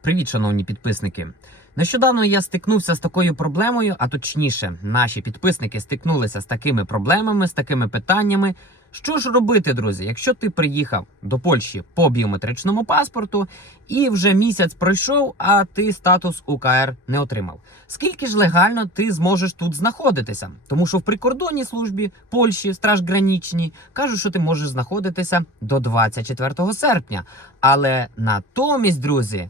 Привіт, шановні підписники. Нещодавно я стикнувся з такою проблемою, а точніше, наші підписники стикнулися з такими проблемами, з такими питаннями. Що ж робити, друзі, якщо ти приїхав до Польщі по біометричному паспорту і вже місяць пройшов, а ти статус УКР не отримав? Скільки ж легально ти зможеш тут знаходитися? Тому що в прикордонній службі Польщі, страж гранічній, кажуть, що ти можеш знаходитися до 24 серпня. Але натомість, друзі,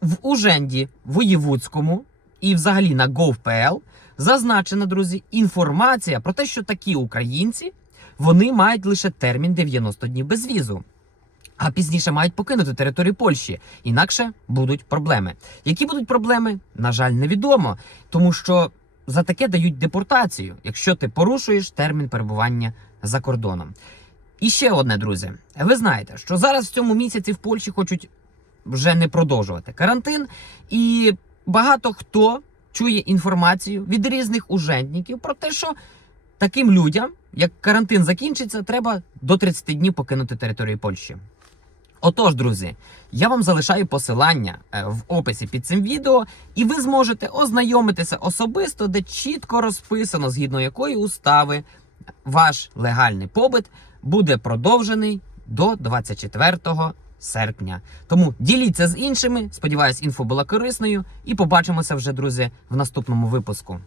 в Уженді воєвудському і взагалі на gov.pl зазначена, друзі, інформація про те, що такі українці вони мають лише термін 90 днів без візу. А пізніше мають покинути територію Польщі, інакше будуть проблеми. Які будуть проблеми, на жаль, невідомо, тому що за таке дають депортацію, якщо ти порушуєш термін перебування за кордоном. І ще одне, друзі. Ви знаєте, що зараз в цьому місяці в Польщі хочуть вже не продовжувати карантин, і багато хто чує інформацію від різних ужендників про те, що таким людям, як карантин закінчиться, треба до 30 днів покинути територію Польщі. Отож, друзі, я вам залишаю посилання е, в описі під цим відео, і ви зможете ознайомитися особисто, де чітко розписано, згідно якої устави ваш легальний побит буде продовжений до 24 серпня. Тому діліться з іншими. Сподіваюсь, інфо була корисною, і побачимося вже, друзі, в наступному випуску.